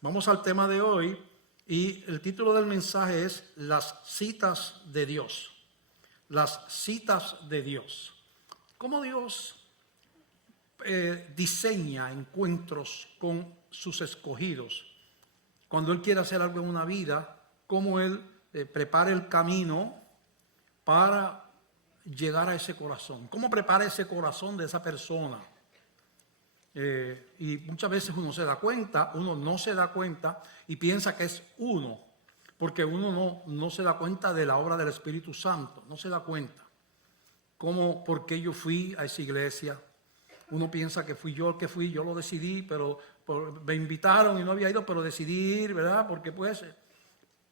Vamos al tema de hoy y el título del mensaje es Las citas de Dios. Las citas de Dios. ¿Cómo Dios diseña encuentros con sus escogidos? Cuando Él quiere hacer algo en una vida, cómo Él prepara el camino para llegar a ese corazón. ¿Cómo prepara ese corazón de esa persona? Y muchas veces uno no se da cuenta y piensa que es uno, porque uno no se da cuenta de la obra del Espíritu Santo, no se da cuenta. ¿Por qué yo fui a esa iglesia? Uno piensa que fui yo el que fui, yo lo decidí, pero me invitaron y no había ido, pero decidí ir, ¿verdad? Porque pues...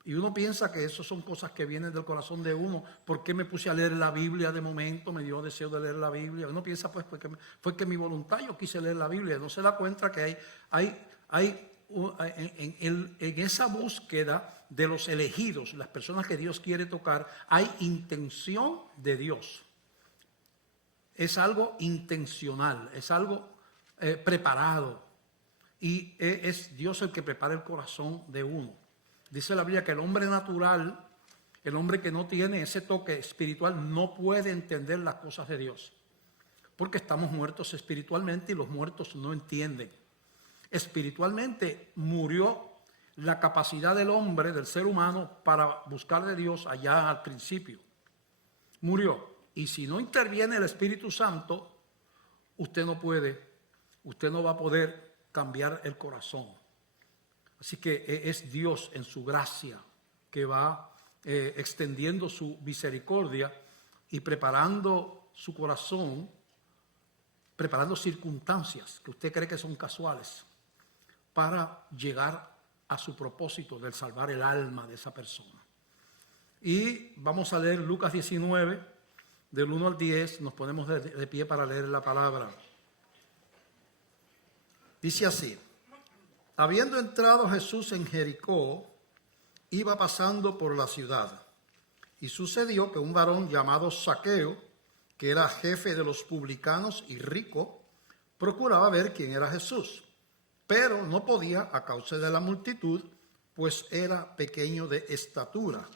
Y uno piensa que eso son cosas que vienen del corazón de uno. ¿Por qué me puse a leer la Biblia de momento? Me dio deseo de leer la Biblia. Uno piensa pues porque fue que mi voluntad yo quise leer la Biblia. No se da cuenta que en esa búsqueda de los elegidos, las personas que Dios quiere tocar, hay intención de Dios. Es algo intencional, es algo preparado. Y es Dios el que prepara el corazón de uno. Dice la Biblia que el hombre natural, el hombre que no tiene ese toque espiritual, no puede entender las cosas de Dios. Porque estamos muertos espiritualmente y los muertos no entienden. Espiritualmente murió la capacidad del hombre, del ser humano, para buscar de Dios allá al principio. Murió. Y si no interviene el Espíritu Santo, usted no va a poder cambiar el corazón. Así que es Dios en su gracia que va extendiendo su misericordia y preparando su corazón, preparando circunstancias que usted cree que son casuales para llegar a su propósito de salvar el alma de esa persona. Y vamos a leer Lucas 19, del 1 al 10, nos ponemos de pie para leer la palabra. Dice así: Habiendo entrado Jesús en Jericó, iba pasando por la ciudad. Y sucedió que un varón llamado Zaqueo, que era jefe de los publicanos y rico, procuraba ver quién era Jesús, pero no podía a causa de la multitud, pues era pequeño de estatura.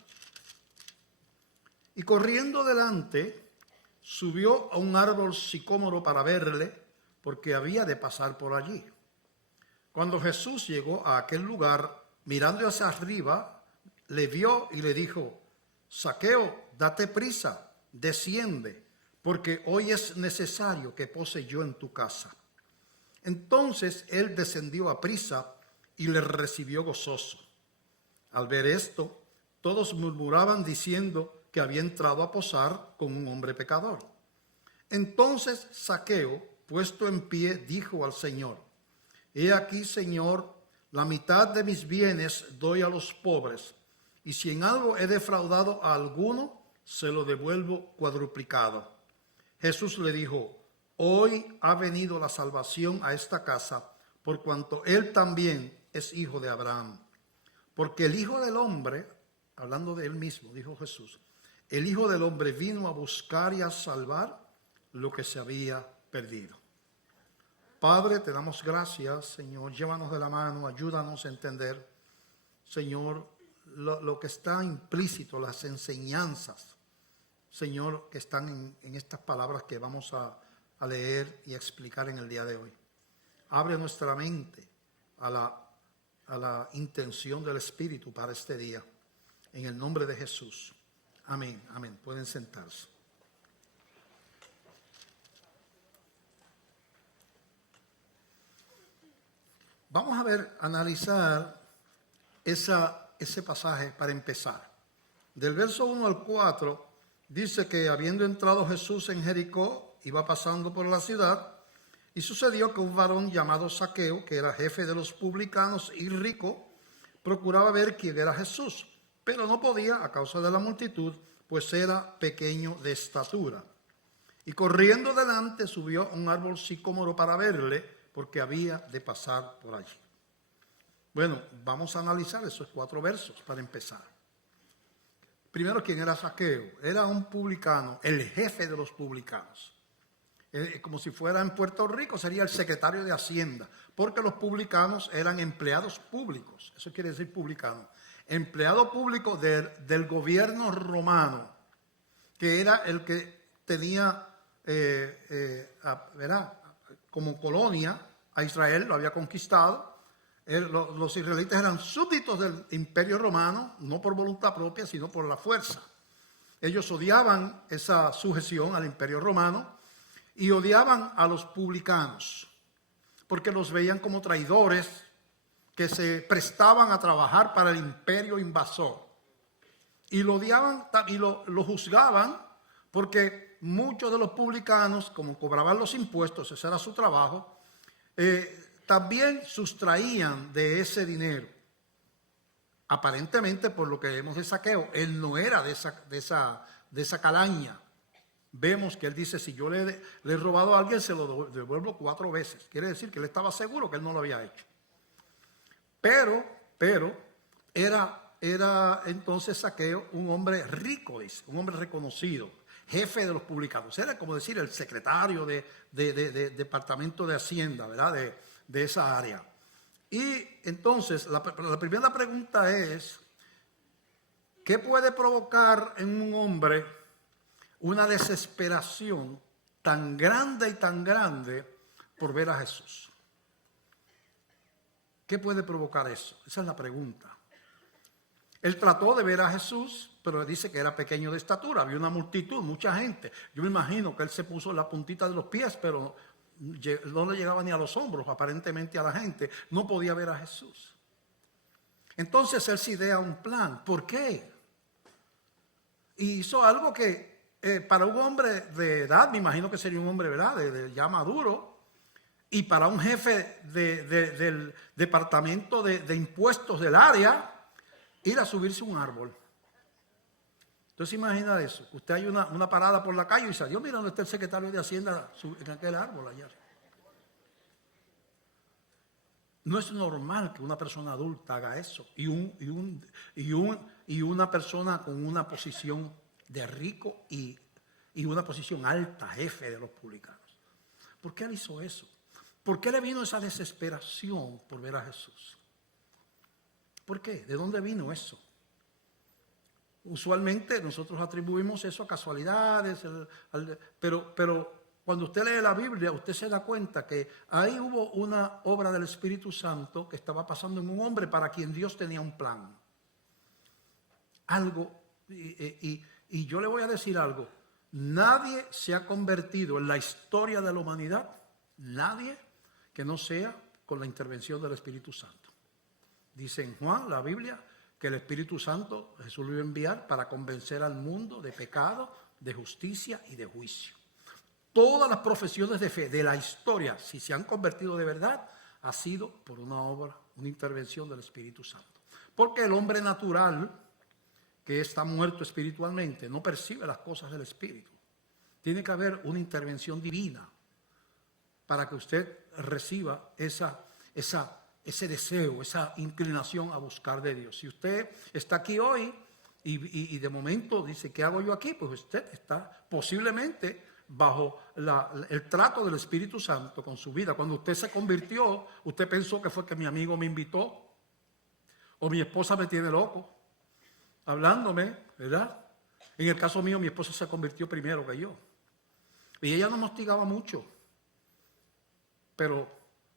Y corriendo delante, subió a un árbol sicómoro para verle, porque había de pasar por allí. Cuando Jesús llegó a aquel lugar, mirando hacia arriba, le vio y le dijo: Zaqueo, date prisa, desciende, porque hoy es necesario que pose yo en tu casa. Entonces él descendió a prisa y le recibió gozoso. Al ver esto, todos murmuraban diciendo que había entrado a posar con un hombre pecador. Entonces Zaqueo, puesto en pie, dijo al Señor: He aquí, Señor, la mitad de mis bienes doy a los pobres, y si en algo he defraudado a alguno, se lo devuelvo cuadruplicado. Jesús le dijo: Hoy ha venido la salvación a esta casa, por cuanto él también es hijo de Abraham. Porque el Hijo del Hombre, hablando de él mismo, dijo Jesús, el Hijo del Hombre vino a buscar y a salvar lo que se había perdido. Padre, te damos gracias, Señor. Llévanos de la mano, ayúdanos a entender, Señor, lo que está implícito, las enseñanzas, Señor, que están en estas palabras que vamos a leer y a explicar en el día de hoy. Abre nuestra mente a la intención del Espíritu para este día. En el nombre de Jesús. Amén, amén. Pueden sentarse. Vamos a analizar ese pasaje para empezar. Del verso 1 al 4 dice que habiendo entrado Jesús en Jericó, iba pasando por la ciudad, y sucedió que un varón llamado Zaqueo, que era jefe de los publicanos y rico, procuraba ver quién era Jesús, pero no podía a causa de la multitud, pues era pequeño de estatura. Y corriendo delante subió a un árbol sicómoro para verle, porque había de pasar por allí. Bueno, vamos a analizar esos 4 versos para empezar. Primero, ¿quién era Zaqueo? Era un publicano, el jefe de los publicanos. como si fuera en Puerto Rico, sería el secretario de Hacienda, porque los publicanos eran empleados públicos, eso quiere decir publicano, empleado público del gobierno romano, que era el que tenía, ¿verdad?, como colonia a Israel, lo había conquistado. Los israelitas eran súbditos del imperio romano, no por voluntad propia, sino por la fuerza. Ellos odiaban esa sujeción al imperio romano y odiaban a los publicanos, porque los veían como traidores que se prestaban a trabajar para el imperio invasor. Y lo odiaban y lo juzgaban porque muchos de los publicanos, como cobraban los impuestos, ese era su trabajo, también sustraían de ese dinero. Aparentemente, por lo que vemos de Zaqueo, él no era de esa calaña. Vemos que él dice, si yo le he robado a alguien, se lo devuelvo 4 veces. Quiere decir que él estaba seguro que él no lo había hecho. Pero era entonces Zaqueo un hombre rico, dice, un hombre reconocido, jefe de los publicanos. Era como decir el secretario de Departamento de Hacienda, ¿verdad?, de esa área. Y entonces la primera pregunta es, ¿qué puede provocar en un hombre una desesperación tan grande por ver a Jesús? ¿Qué puede provocar eso? Esa es la pregunta. Él trató de ver a Jesús, pero dice que era pequeño de estatura, había una multitud, mucha gente. Yo me imagino que él se puso en la puntita de los pies, pero no le llegaba ni a los hombros, aparentemente a la gente. No podía ver a Jesús. Entonces él se idea un plan. ¿Por qué? Y hizo algo que para un hombre de edad, me imagino que sería un hombre, ¿verdad?, de ya maduro, y para un jefe del departamento de impuestos del área, ir a subirse a un árbol. Entonces imagina eso, usted hay una parada por la calle y salió, mira dónde está el secretario de Hacienda en aquel árbol allá. No es normal que una persona adulta haga eso y una persona con una posición de rico y una posición alta, jefe de los publicanos. ¿Por qué él hizo eso? ¿Por qué le vino esa desesperación por ver a Jesús? ¿Por qué? ¿De dónde vino eso? Usualmente nosotros atribuimos eso a casualidades, pero cuando usted lee la Biblia, usted se da cuenta que ahí hubo una obra del Espíritu Santo que estaba pasando en un hombre para quien Dios tenía un plan. Algo, y yo le voy a decir algo, nadie se ha convertido en la historia de la humanidad, nadie que no sea con la intervención del Espíritu Santo. Dice en Juan, la Biblia, que el Espíritu Santo Jesús lo iba a enviar para convencer al mundo de pecado, de justicia y de juicio. Todas las profesiones de fe de la historia, si se han convertido de verdad, ha sido por una obra, una intervención del Espíritu Santo. Porque el hombre natural, que está muerto espiritualmente, no percibe las cosas del Espíritu. Tiene que haber una intervención divina para que usted reciba ese deseo, esa inclinación a buscar de Dios. Si usted está aquí hoy y de momento dice, ¿qué hago yo aquí? Pues usted está posiblemente bajo el trato del Espíritu Santo con su vida. Cuando usted se convirtió, usted pensó que fue que mi amigo me invitó o mi esposa me tiene loco, hablándome, ¿verdad? En el caso mío, mi esposa se convirtió primero que yo. Y ella no me hostigaba mucho, pero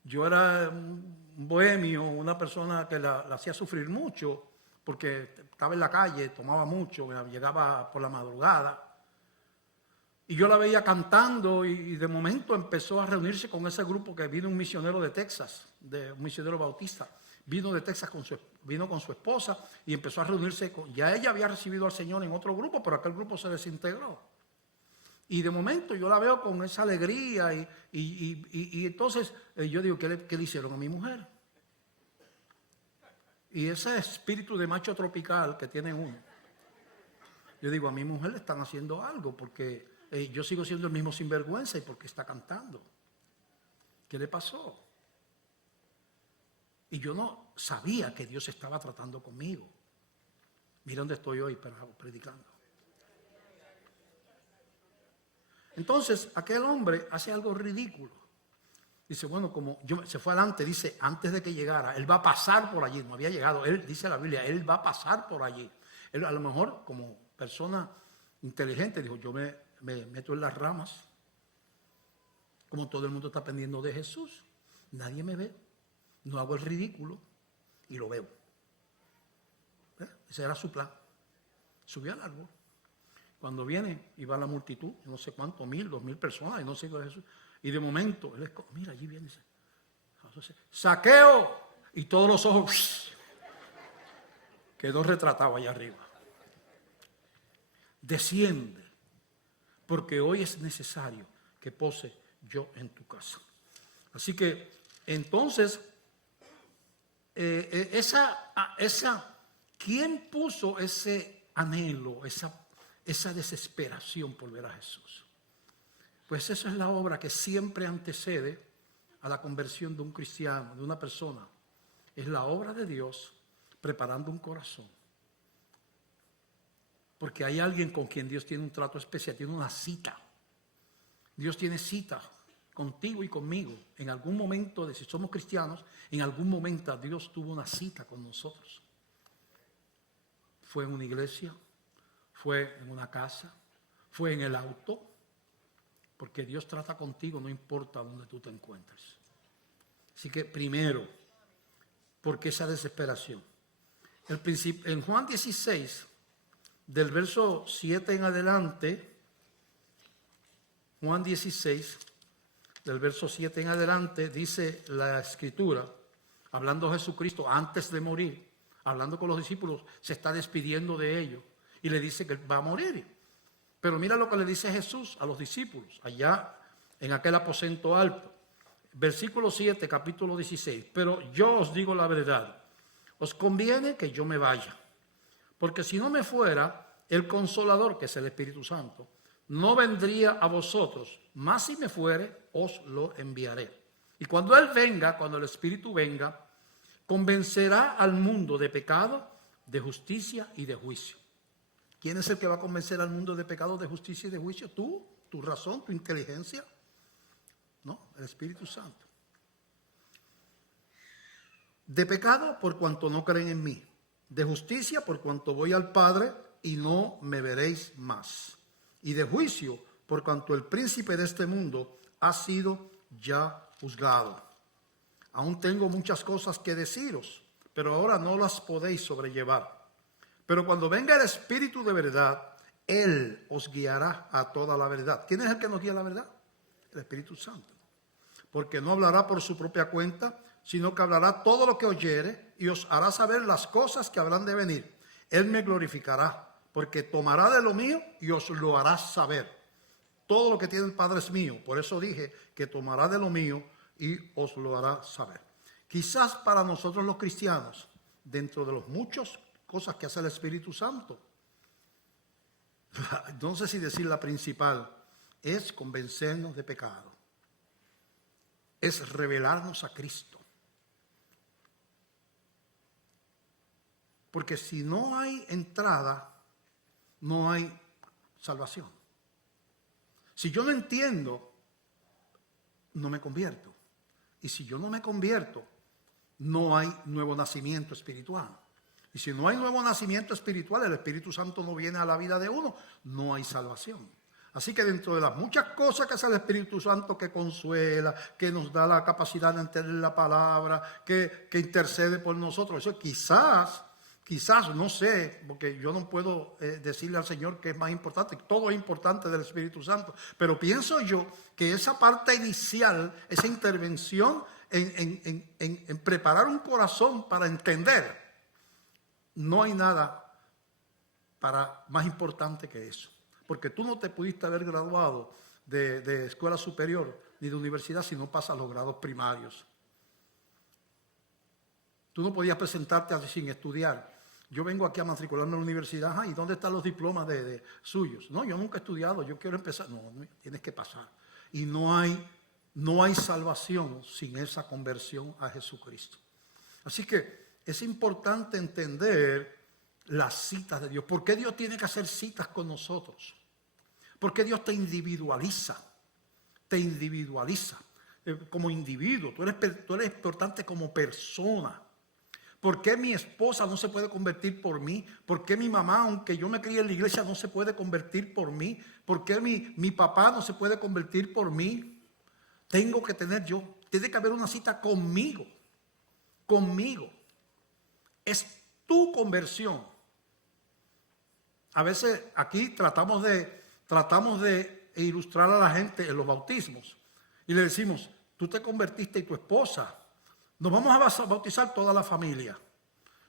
yo era un bohemio, una persona que la hacía sufrir mucho, porque estaba en la calle, tomaba mucho, llegaba por la madrugada. Y yo la veía cantando y de momento empezó a reunirse con ese grupo que vino un misionero de Texas, un misionero bautista. Vino de Texas, vino con su esposa y empezó a reunirse ya ella había recibido al Señor en otro grupo, pero aquel grupo se desintegró. Y de momento yo la veo con esa alegría y entonces yo digo, ¿qué le hicieron a mi mujer? Y ese espíritu de macho tropical que tiene uno. Yo digo, a mi mujer le están haciendo algo porque yo sigo siendo el mismo sinvergüenza y porque está cantando. ¿Qué le pasó? Y yo no sabía que Dios estaba tratando conmigo. Mira dónde estoy hoy predicando. Entonces, aquel hombre hace algo ridículo. Dice, bueno, se fue adelante, dice, antes de que llegara, él va a pasar por allí. No había llegado, él dice la Biblia, él va a pasar por allí. Él a lo mejor, como persona inteligente, dijo, yo me meto en las ramas. Como todo el mundo está pendiendo de Jesús, nadie me ve, no hago el ridículo y lo veo. Ese era su plan. Subió al árbol. Cuando viene y va la multitud, no sé cuánto, 1,000, 2,000 personas, y no sé qué es Jesús. Y de momento, él mira, allí viene, Zaqueo, y todos los ojos quedó retratado allá arriba. Desciende, porque hoy es necesario que pose yo en tu casa. Así que, entonces, ¿quién puso ese anhelo, esa desesperación por ver a Jesús? Pues esa es la obra que siempre antecede a la conversión de un cristiano, de una persona. Es la obra de Dios preparando un corazón. Porque hay alguien con quien Dios tiene un trato especial, tiene una cita. Dios tiene cita contigo y conmigo. En algún momento, si somos cristianos, en algún momento Dios tuvo una cita con nosotros. Fue en una iglesia, fue en una casa, fue en el auto, porque Dios trata contigo, no importa dónde tú te encuentres. Así que primero, porque esa desesperación. En Juan 16, del verso 7 en adelante, Juan 16, del verso 7 en adelante, dice la Escritura, hablando de Jesucristo antes de morir, hablando con los discípulos, se está despidiendo de ellos y le dice que va a morir. Pero mira lo que le dice Jesús a los discípulos, allá en aquel aposento alto. Versículo 7, capítulo 16. Pero yo os digo la verdad, os conviene que yo me vaya, porque si no me fuera, el Consolador, que es el Espíritu Santo, no vendría a vosotros, mas si me fuere, os lo enviaré. Y cuando Él venga, cuando el Espíritu venga, convencerá al mundo de pecado, de justicia y de juicio. ¿Quién es el que va a convencer al mundo de pecado, de justicia y de juicio? ¿Tú? ¿Tu razón? ¿Tu inteligencia? No, el Espíritu Santo. De pecado por cuanto no creen en mí. De justicia por cuanto voy al Padre y no me veréis más. Y de juicio por cuanto el príncipe de este mundo ha sido ya juzgado. Aún tengo muchas cosas que deciros, pero ahora no las podéis sobrellevar. Pero cuando venga el Espíritu de verdad, Él os guiará a toda la verdad. ¿Quién es el que nos guía a la verdad? El Espíritu Santo. Porque no hablará por su propia cuenta, sino que hablará todo lo que oyere y os hará saber las cosas que habrán de venir. Él me glorificará, porque tomará de lo mío y os lo hará saber. Todo lo que tiene el Padre es mío. Por eso dije que tomará de lo mío y os lo hará saber. Quizás para nosotros los cristianos, dentro de los muchos cosas que hace el Espíritu Santo, no sé si decir la principal, es convencernos de pecado. Es revelarnos a Cristo. Porque si no hay entrada, no hay salvación. Si yo no entiendo, no me convierto. Y si yo no me convierto, no hay nuevo nacimiento espiritual. Y si no hay nuevo nacimiento espiritual, el Espíritu Santo no viene a la vida de uno, no hay salvación. Así que dentro de las muchas cosas que hace el Espíritu Santo, que consuela, que nos da la capacidad de entender la palabra, que intercede por nosotros, eso quizás, no sé, porque yo no puedo decirle al Señor que es más importante, todo es importante del Espíritu Santo, pero pienso yo que esa parte inicial, esa intervención en preparar un corazón para entender, no hay nada más importante que eso. Porque tú no te pudiste haber graduado de escuela superior ni de universidad si no pasas los grados primarios. Tú no podías presentarte así sin estudiar. Yo vengo aquí a matricularme en la universidad. ¿Y dónde están los diplomas de suyos? No, yo nunca he estudiado, yo quiero empezar. No, tienes que pasar. Y no hay salvación sin esa conversión a Jesucristo. Así que es importante entender las citas de Dios. ¿Por qué Dios tiene que hacer citas con nosotros? Porque Dios te individualiza. Te individualiza como individuo. Tú eres importante como persona. ¿Por qué mi esposa no se puede convertir por mí? ¿Por qué mi mamá, aunque yo me crié en la iglesia, no se puede convertir por mí? ¿Por qué mi papá no se puede convertir por mí? Tiene que haber una cita conmigo. Conmigo. Es tu conversión. A veces aquí tratamos de ilustrar a la gente en los bautismos. Y le decimos, tú te convertiste y tu esposa. Nos vamos a bautizar toda la familia.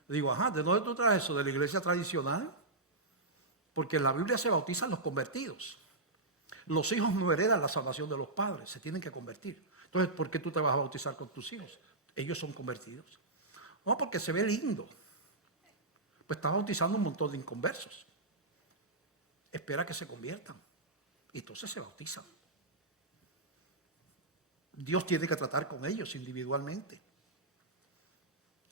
Le digo, ¿de dónde tú traes eso? ¿De la iglesia tradicional? Porque en la Biblia se bautizan los convertidos. Los hijos no heredan la salvación de los padres, se tienen que convertir. Entonces, ¿por qué tú te vas a bautizar con tus hijos? Ellos son convertidos. No, porque se ve lindo. Pues estás bautizando un montón de inconversos. Espera que se conviertan. Y entonces se bautizan. Dios tiene que tratar con ellos individualmente.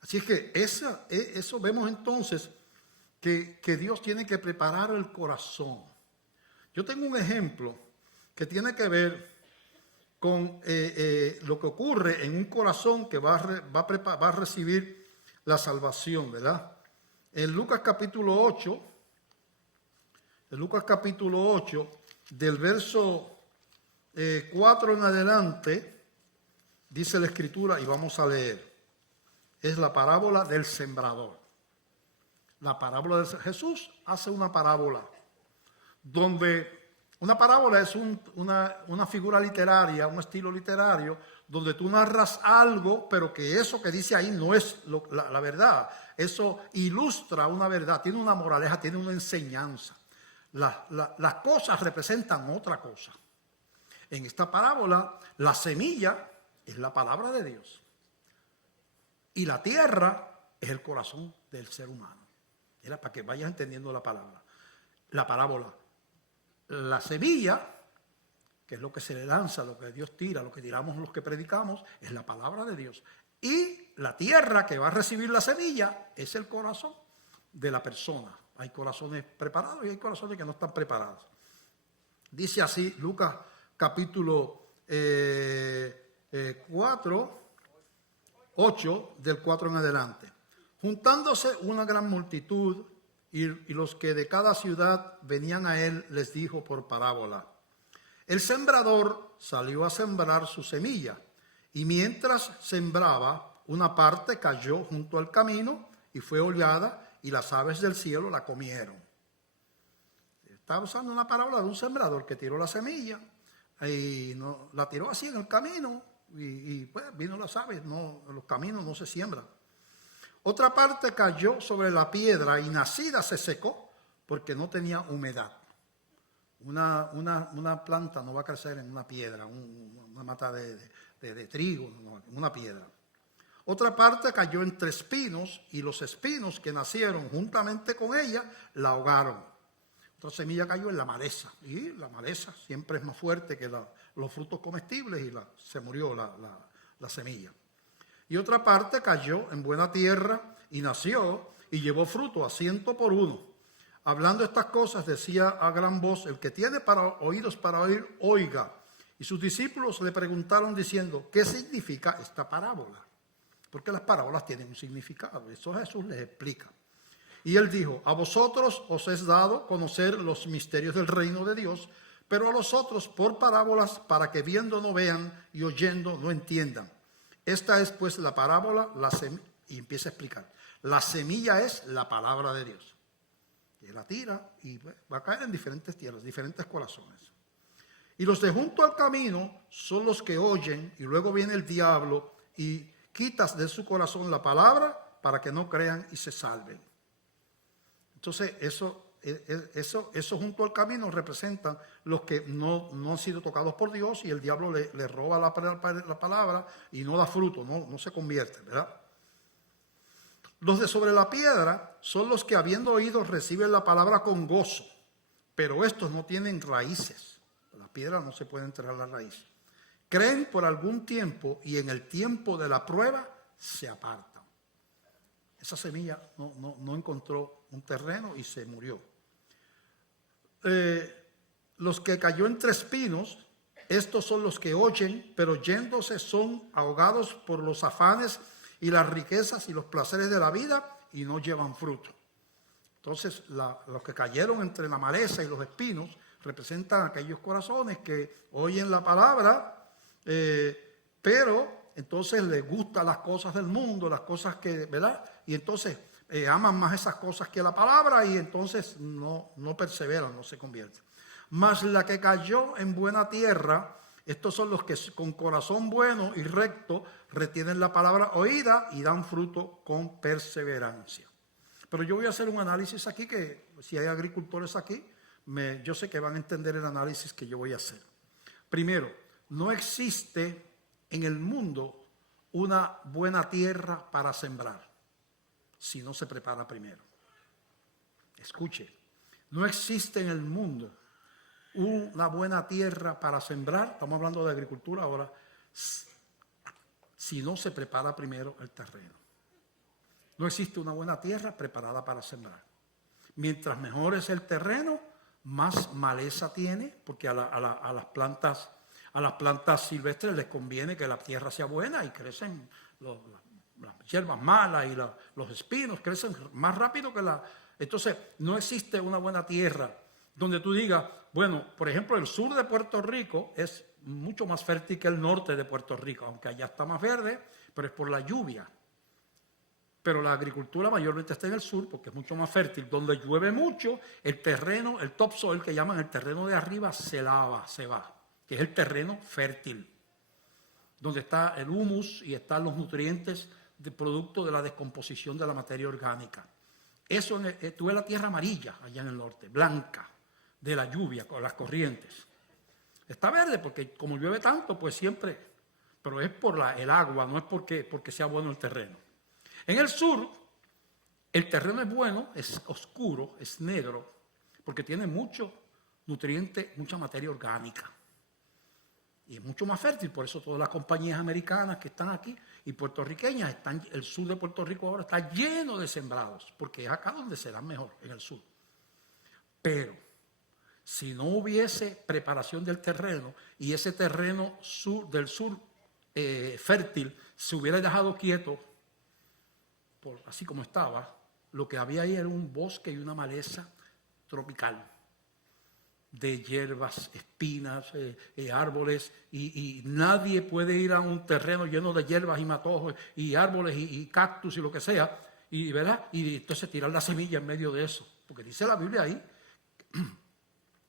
Así es que eso vemos entonces que Dios tiene que preparar el corazón. Yo tengo un ejemplo que tiene que ver con lo que ocurre en un corazón que va a recibir la salvación, ¿verdad? En Lucas capítulo 8, del verso 4 en adelante, dice la Escritura, y vamos a leer. Es la parábola del sembrador. La parábola de Jesús hace una parábola, donde una parábola es una figura literaria, un estilo literario, donde tú narras algo, pero que eso que dice ahí no es la verdad. Eso ilustra una verdad, tiene una moraleja, tiene una enseñanza. Las cosas representan otra cosa. En esta parábola, la semilla es la palabra de Dios. Y la tierra es el corazón del ser humano. Era para que vayas entendiendo la palabra. La parábola. La semilla, que es lo que se le lanza, lo que Dios tira, lo que tiramos los que predicamos, es la palabra de Dios. Y la tierra que va a recibir la semilla es el corazón de la persona. Hay corazones preparados y hay corazones que no están preparados. Dice así Lucas capítulo 8, del 4 en adelante. Juntándose una gran multitud y los que de cada ciudad venían a él, les dijo por parábola: el sembrador salió a sembrar su semilla, y mientras sembraba, una parte cayó junto al camino y fue hollada, y las aves del cielo la comieron. Está usando una parábola de un sembrador que tiró la semilla y la tiró así en el camino, y pues vino las aves. No, en los caminos no se siembran. Otra parte cayó sobre la piedra y nacida se secó porque no tenía humedad. Una planta no va a crecer en una piedra, una mata de trigo, no, en una piedra. Otra parte cayó entre espinos, y los espinos que nacieron juntamente con ella la ahogaron. Otra semilla cayó en la maleza, y la maleza siempre es más fuerte que los frutos comestibles, y se murió la semilla. Y otra parte cayó en buena tierra y nació y llevó fruto a 100 por 1. Hablando estas cosas decía a gran voz: el que tiene oídos para oír, oiga. Y sus discípulos le preguntaron diciendo: ¿qué significa esta parábola? Porque las parábolas tienen un significado. Eso Jesús les explica. Y él dijo: a vosotros os es dado conocer los misterios del reino de Dios, pero a los otros por parábolas, para que viendo no vean y oyendo no entiendan. Esta es pues la parábola, y empieza a explicar. La semilla es la palabra de Dios. Y la tira y va a caer en diferentes tierras, diferentes corazones. Y los de junto al camino son los que oyen, y luego viene el diablo y quitas de su corazón la palabra para que no crean y se salven. Entonces eso junto al camino representan los que no han sido tocados por Dios, y el diablo le roba la palabra y no da fruto, no se convierte, ¿verdad? Los de sobre la piedra son los que, habiendo oído, reciben la palabra con gozo, pero estos no tienen raíces. La piedra no se puede enterrar la raíz. Creen por algún tiempo, y en el tiempo de la prueba se apartan. Esa semilla no encontró un terreno y se murió. los que cayó entre espinos, estos son los que oyen, pero yéndose son ahogados por los afanes y las riquezas y los placeres de la vida y no llevan fruto. Entonces, los que cayeron entre la maleza y los espinos representan aquellos corazones que oyen la palabra, pero entonces les gustan las cosas del mundo, las cosas que, ¿verdad? Y entonces aman más esas cosas que la palabra y entonces no perseveran, no se convierten. Mas la que cayó en buena tierra, estos son los que con corazón bueno y recto retienen la palabra oída y dan fruto con perseverancia. Pero yo voy a hacer un análisis aquí que si hay agricultores aquí, yo sé que van a entender el análisis que yo voy a hacer. Primero, no existe en el mundo una buena tierra para sembrar si no se prepara primero. Escuche, no existe en el mundo una buena tierra para sembrar, estamos hablando de agricultura ahora, si no se prepara primero el terreno. No existe una buena tierra preparada para sembrar. Mientras mejor es el terreno, más maleza tiene, porque a las plantas silvestres les conviene que la tierra sea buena y crecen las hierbas malas y los espinos crecen más rápido que la... Entonces, no existe una buena tierra donde tú digas, bueno, por ejemplo, el sur de Puerto Rico es mucho más fértil que el norte de Puerto Rico, aunque allá está más verde, pero es por la lluvia. Pero la agricultura mayormente está en el sur porque es mucho más fértil. Donde llueve mucho, el terreno, el topsoil que llaman el terreno de arriba, se va, que es el terreno fértil, donde está el humus y están los nutrientes de producto de la descomposición de la materia orgánica. Eso, tú ves la tierra amarilla allá en el norte, blanca, de la lluvia, con las corrientes. Está verde porque como llueve tanto, pues siempre, pero es por el agua, no es porque sea bueno el terreno. En el sur, el terreno es bueno, es oscuro, es negro, porque tiene mucho nutriente, mucha materia orgánica. Y es mucho más fértil, por eso todas las compañías americanas que están aquí y puertorriqueñas, el sur de Puerto Rico ahora está lleno de sembrados, porque es acá donde se dan mejor, en el sur. Pero si no hubiese preparación del terreno y ese terreno del sur fértil se hubiera dejado quieto, así como estaba, lo que había ahí era un bosque y una maleza tropical de hierbas, espinas, árboles, y nadie puede ir a un terreno lleno de hierbas y matojos y árboles y cactus y lo que sea, ¿verdad? Y entonces tirar la semilla en medio de eso, porque dice la Biblia ahí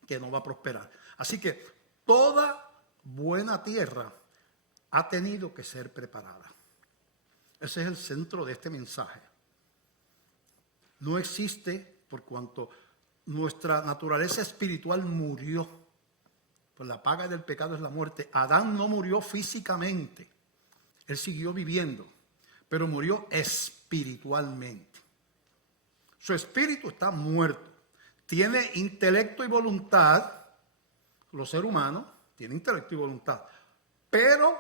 que no va a prosperar. Así que toda buena tierra ha tenido que ser preparada. Ese es el centro de este mensaje. No existe, por cuanto nuestra naturaleza espiritual murió, pues la paga del pecado es la muerte. Adán no murió físicamente, él siguió viviendo, pero murió espiritualmente. Su espíritu está muerto. Tiene intelecto y voluntad, los seres humanos tienen intelecto y voluntad, pero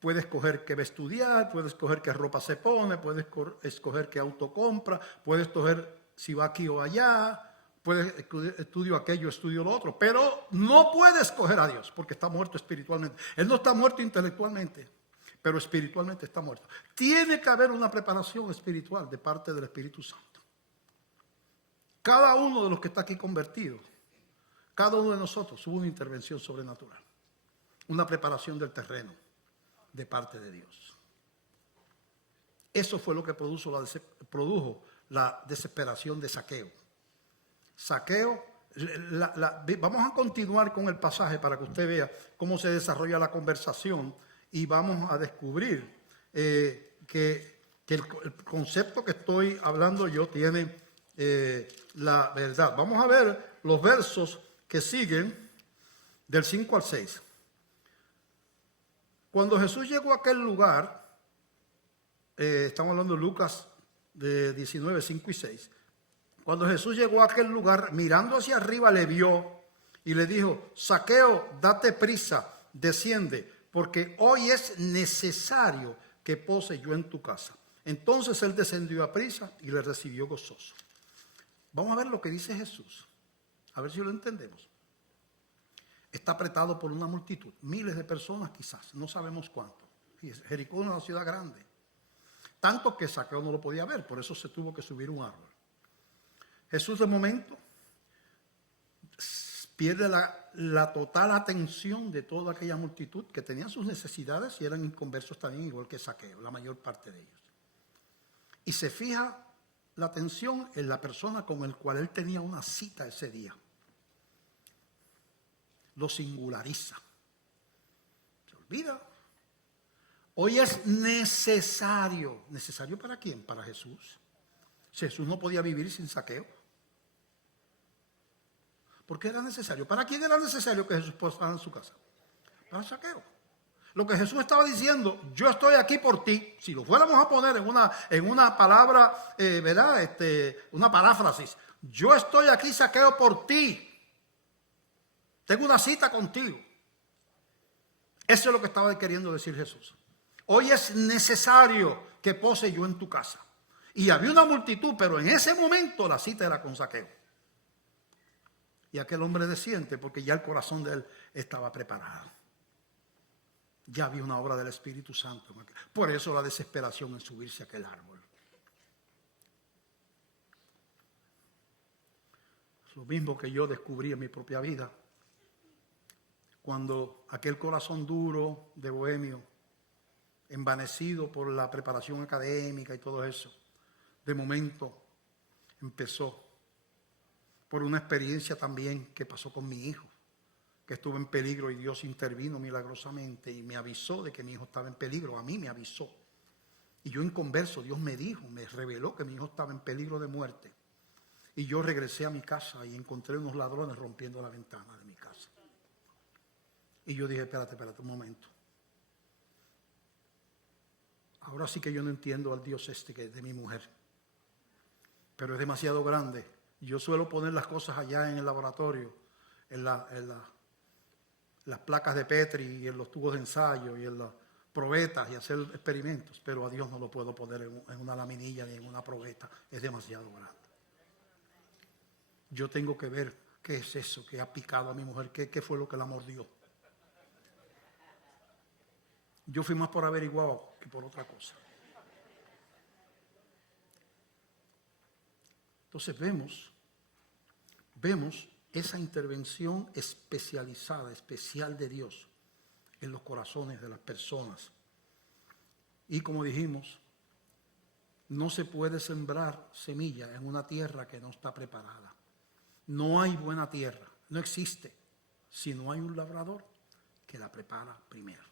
puede escoger qué va a estudiar, puede escoger qué ropa se pone, puede escoger qué auto compra, puede escoger si va aquí o allá, puede estudio aquello, estudio lo otro, pero no puede escoger a Dios porque está muerto espiritualmente. Él no está muerto intelectualmente, pero espiritualmente está muerto. Tiene que haber una preparación espiritual de parte del Espíritu Santo. Cada uno de los que está aquí convertido, cada uno de nosotros hubo una intervención sobrenatural, una preparación del terreno de parte de Dios. Eso fue lo que produjo la desesperación de Zaqueo. Zaqueo, vamos a continuar con el pasaje para que usted vea cómo se desarrolla la conversación y vamos a descubrir que el concepto que estoy hablando yo tiene la verdad. Vamos a ver los versos que siguen del 5 al 6. Cuando Jesús llegó a aquel lugar, estamos hablando de Lucas de 19, 5 y 6. Cuando Jesús llegó a aquel lugar, mirando hacia arriba le vio y le dijo: Zaqueo, date prisa, desciende, porque hoy es necesario que pose yo en tu casa. Entonces él descendió a prisa y le recibió gozoso. Vamos a ver lo que dice Jesús, a ver si lo entendemos. está apretado por una multitud, miles de personas quizás, no sabemos cuánto. Jericó es una ciudad grande, tanto que Zaqueo no lo podía ver, por eso se tuvo que subir un árbol. Jesús de momento pierde la total atención de toda aquella multitud que tenía sus necesidades y eran inconversos también, igual que Zaqueo, la mayor parte de ellos. Y se fija la atención en la persona con el cual él tenía una cita ese día. Lo singulariza. Se olvida. Hoy es necesario. ¿Necesario para quién? Para Jesús. Jesús no podía vivir sin Zaqueo. ¿Por qué era necesario? ¿Para quién era necesario que Jesús posara en su casa? Para Zaqueo. Lo que Jesús estaba diciendo, yo estoy aquí por ti. Si lo fuéramos a poner en una palabra, ¿verdad? Una paráfrasis. Yo estoy aquí, Zaqueo, por ti. Tengo una cita contigo. Eso es lo que estaba queriendo decir Jesús. Hoy es necesario que pose yo en tu casa. Y había una multitud, pero en ese momento la cita era con Zaqueo. Y aquel hombre desciende porque ya el corazón de él estaba preparado. Ya había una obra del Espíritu Santo. Por eso la desesperación en subirse a aquel árbol. Es lo mismo que yo descubrí en mi propia vida. Cuando aquel corazón duro de bohemio, envanecido por la preparación académica y todo eso, de momento empezó por una experiencia también que pasó con mi hijo, que estuvo en peligro y Dios intervino milagrosamente y me avisó de que mi hijo estaba en peligro. A mí me avisó. Y yo inconverso, Dios me dijo, me reveló que mi hijo estaba en peligro de muerte. Y yo regresé a mi casa y encontré unos ladrones rompiendo la ventana de mi casa. Y yo dije, espérate un momento. Ahora sí que yo no entiendo al Dios que es de mi mujer. Pero es demasiado grande. Yo suelo poner las cosas allá en el laboratorio, en las placas de Petri y en los tubos de ensayo y en las probetas y hacer experimentos. Pero a Dios no lo puedo poner en una laminilla ni en una probeta. Es demasiado grande. Yo tengo que ver qué es eso que ha picado a mi mujer, qué fue lo que la mordió. Yo fui más por averiguado que por otra cosa. Entonces vemos esa intervención especializada, especial de Dios en los corazones de las personas. Y como dijimos, no se puede sembrar semilla en una tierra que no está preparada. No hay buena tierra, no existe, si no hay un labrador que la prepara primero.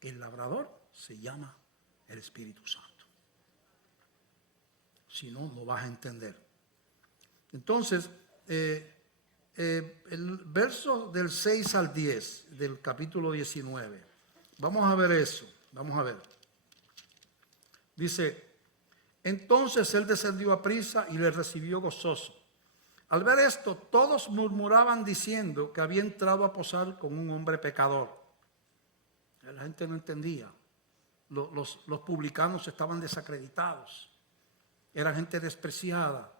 El labrador se llama el Espíritu Santo. Si no, no vas a entender. Entonces, el verso del 6 al 10 del capítulo 19. Vamos a ver eso. Vamos a ver. Dice, entonces él descendió a prisa y le recibió gozoso. Al ver esto, todos murmuraban diciendo que había entrado a posar con un hombre pecador. La gente no entendía. Los publicanos estaban desacreditados. Era gente despreciada.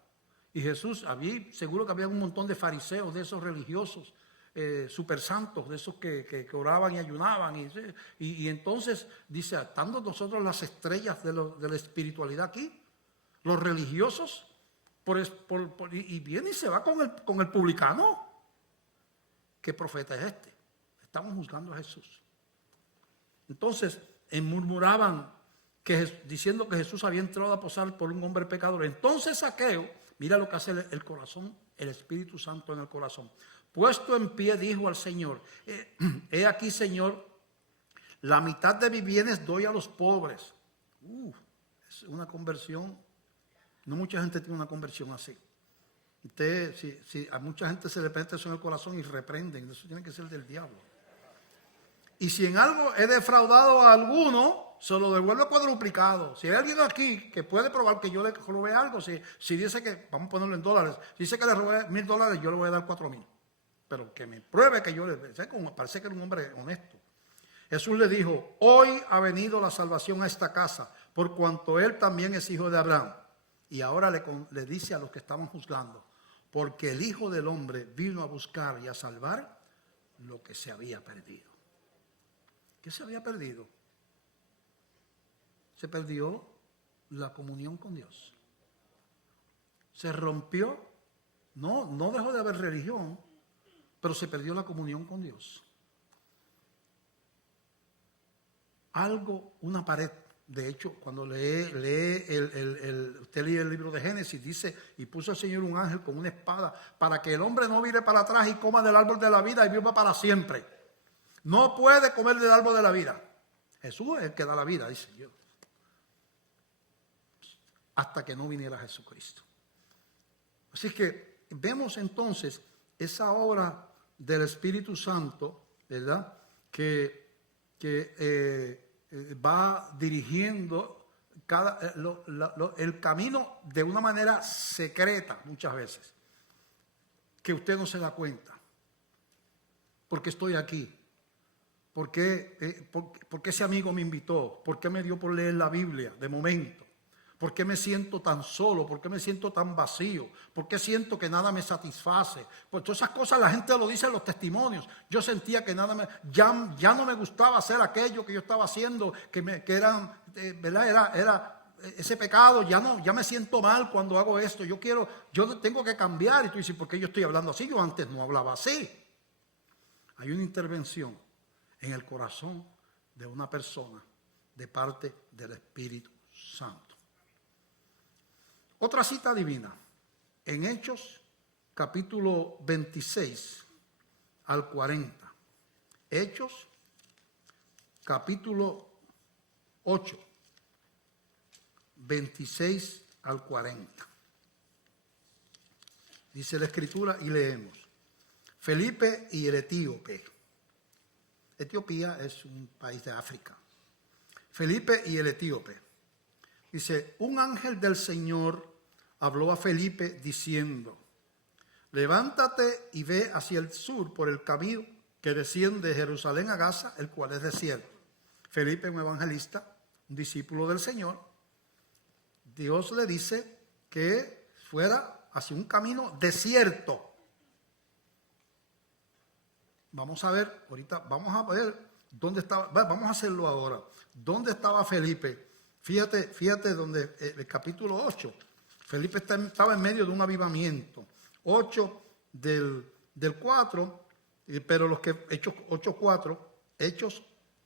Y Jesús, seguro que había un montón de fariseos, de esos religiosos, super santos, de esos que oraban y ayunaban. Y entonces dice, estando nosotros las estrellas de la espiritualidad aquí, los religiosos, y viene y se va con el publicano. ¿Qué profeta es este? Estamos juzgando a Jesús. Entonces, murmuraban diciendo que Jesús había entrado a posar por un hombre pecador. Entonces Zaqueo, mira lo que hace el corazón, el Espíritu Santo en el corazón. Puesto en pie, dijo al Señor, he aquí, Señor, la mitad de mis bienes doy a los pobres. Es una conversión. No mucha gente tiene una conversión así. Si a mucha gente se le mete eso en el corazón y reprenden, eso tiene que ser del diablo. Y si en algo he defraudado a alguno, se lo devuelvo cuadruplicado. Si hay alguien aquí que puede probar que yo le robé algo, si dice que, vamos a ponerlo en dólares, si dice que le robé $1,000, yo le voy a dar 4,000. Pero que me pruebe que yo parece que era un hombre honesto. Jesús le dijo, hoy ha venido la salvación a esta casa, por cuanto él también es hijo de Abraham. Y ahora le dice a los que estaban juzgando, porque el Hijo del Hombre vino a buscar y a salvar lo que se había perdido. ¿Qué se había perdido? Se perdió la comunión con Dios. Se rompió, no dejó de haber religión, pero se perdió la comunión con Dios. Algo, una pared. De hecho, cuando usted lee el libro de Génesis, dice, y puso el Señor un ángel con una espada para que el hombre no vire para atrás y coma del árbol de la vida y viva para siempre. No puede comer del árbol de la vida. Jesús es el que da la vida, dice Dios. Hasta que no viniera Jesucristo. Así que vemos entonces esa obra del Espíritu Santo, ¿verdad? Que va dirigiendo el camino de una manera secreta muchas veces, que usted no se da cuenta. Porque estoy aquí. ¿Por qué ese amigo me invitó? ¿Por qué me dio por leer la Biblia de momento? ¿Por qué me siento tan solo? ¿Por qué me siento tan vacío? ¿Por qué siento que nada me satisface? Pues todas esas cosas la gente lo dice en los testimonios. Yo sentía que ya no me gustaba hacer aquello que yo estaba haciendo, que eran, ¿verdad? Era ese pecado. Ya me siento mal cuando hago esto. Yo tengo que cambiar. Y tú dices, ¿por qué yo estoy hablando así? Yo antes no hablaba así. Hay una intervención en el corazón de una persona de parte del Espíritu Santo. Otra cita divina, en Hechos, capítulo 26 al 40. Hechos, capítulo 8, 26 al 40. Dice la Escritura y leemos. Felipe y el etíope. Etiopía es un país de África. Felipe y el etíope. Dice, un ángel del Señor habló a Felipe diciendo, levántate y ve hacia el sur por el camino que desciende de Jerusalén a Gaza, el cual es desierto. Felipe, un evangelista, un discípulo del Señor, Dios le dice que fuera hacia un camino desierto. Vamos a ver, ahorita vamos a ver dónde estaba, vamos a hacerlo ahora. ¿Dónde estaba Felipe? Fíjate donde el capítulo 8. Felipe estaba en medio de un avivamiento. 8 del 4, pero los que, Hechos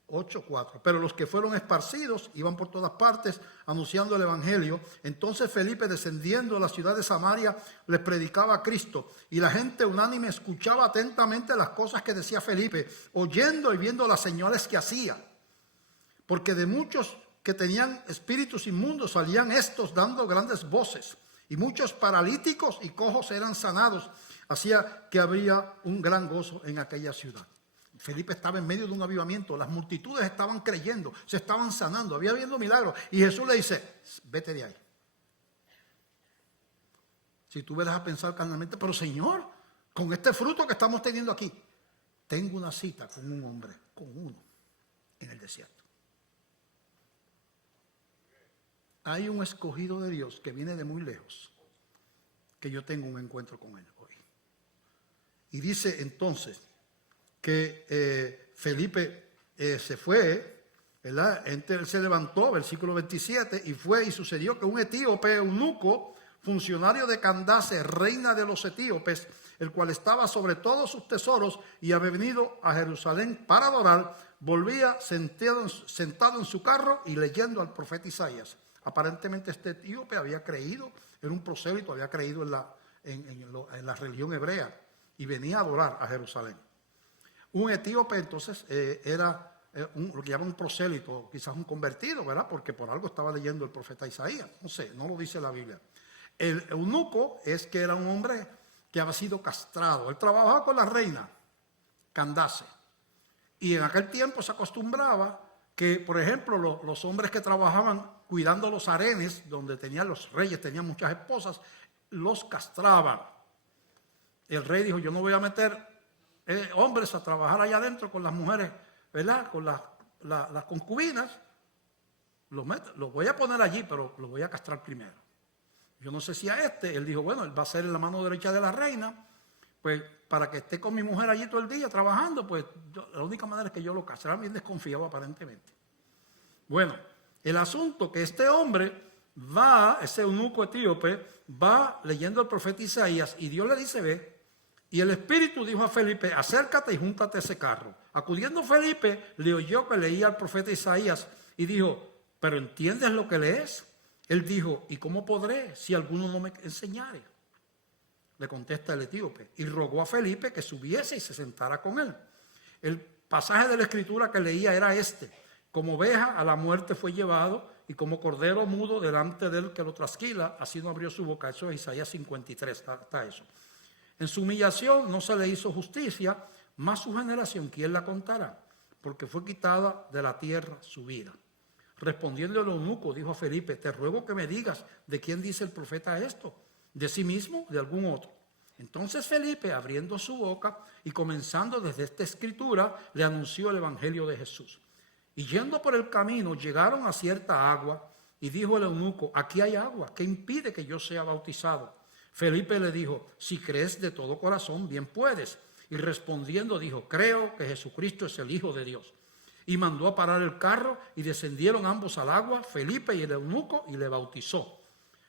8:4, pero los que fueron esparcidos iban por todas partes anunciando el evangelio. Entonces Felipe, descendiendo a la ciudad de Samaria, les predicaba a Cristo, y la gente unánime escuchaba atentamente las cosas que decía Felipe, oyendo y viendo las señales que hacía, porque de muchos que tenían espíritus inmundos salían estos dando grandes voces, y muchos paralíticos y cojos eran sanados. Hacía que habría un gran gozo en aquella ciudad. Felipe estaba en medio de un avivamiento, las multitudes estaban creyendo, se estaban sanando, había habido milagros, y Jesús le dice, vete de ahí. Si tú me dejas pensar carnalmente, pero Señor, con este fruto que estamos teniendo aquí, tengo una cita con un hombre, con uno, en el desierto. Hay un escogido de Dios que viene de muy lejos, que yo tengo un encuentro con él hoy. Y dice entonces que Felipe se fue, ¿verdad? Él se levantó, versículo 27, y fue, y sucedió que un etíope eunuco, funcionario de Candace, reina de los etíopes, el cual estaba sobre todos sus tesoros y había venido a Jerusalén para adorar, volvía sentado en su carro y leyendo al profeta Isaías. Aparentemente este etíope había creído, era un prosélito, había creído en la religión hebrea y venía a adorar a Jerusalén. Un etíope entonces era lo que llaman un prosélito, quizás un convertido, ¿verdad? Porque por algo estaba leyendo el profeta Isaías, no sé, no lo dice la Biblia. El eunuco es que era un hombre que había sido castrado. Él trabajaba con la reina Candace, y en aquel tiempo se acostumbraba que, por ejemplo, los hombres que trabajaban cuidando los harenes, donde los reyes tenían muchas esposas, los castraban. El rey dijo, yo no voy a meter hombres a trabajar allá adentro con las mujeres, ¿verdad? Con las concubinas. Los voy a poner allí, pero los voy a castrar primero. Yo no sé si a este, él dijo, bueno, él va a ser en la mano derecha de la reina, pues para que esté con mi mujer allí todo el día trabajando, pues la única manera es que yo lo case. Era bien desconfiado aparentemente. Bueno, el asunto que este hombre va, ese eunuco etíope, va leyendo el profeta Isaías y Dios le dice, ve, y el Espíritu dijo a Felipe, acércate y júntate a ese carro. Acudiendo Felipe, le oyó que leía al profeta Isaías y dijo, ¿pero entiendes lo que lees? Él dijo, ¿y cómo podré si alguno no me enseñare? Le contesta el etíope y rogó a Felipe que subiese y se sentara con él. El pasaje de la escritura que leía era este: como oveja a la muerte fue llevado y como cordero mudo delante del que lo trasquila, así no abrió su boca. Eso es Isaías 53, está eso. En su humillación no se le hizo justicia, más su generación, ¿quién la contará? Porque fue quitada de la tierra su vida. Respondiendo el eunuco, dijo a Felipe, te ruego que me digas de quién dice el profeta esto, de sí mismo, de algún otro. Entonces Felipe, abriendo su boca y comenzando desde esta escritura, le anunció el evangelio de Jesús. Y yendo por el camino, llegaron a cierta agua, y dijo el eunuco, aquí hay agua, ¿qué impide que yo sea bautizado? Felipe le dijo, si crees de todo corazón, bien puedes. Y respondiendo dijo, creo que Jesucristo es el Hijo de Dios. Y mandó a parar el carro, y descendieron ambos al agua, Felipe y el eunuco, y le bautizó.